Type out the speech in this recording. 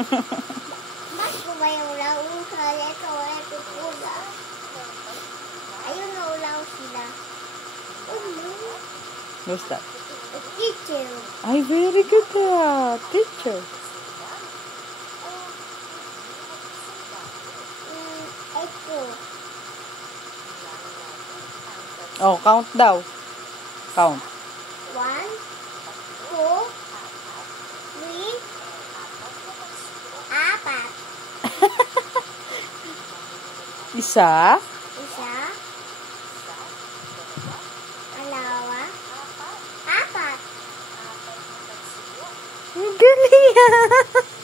Mas kumayulaw sa leto ito pula. Ayun na ulaw sila. Who's that? The teacher. Ay, very good, teacher. Ito. Oh, count daw. Count. 1, 2, 3, 4. Isa. Isa. Dalawa. 4. Galing.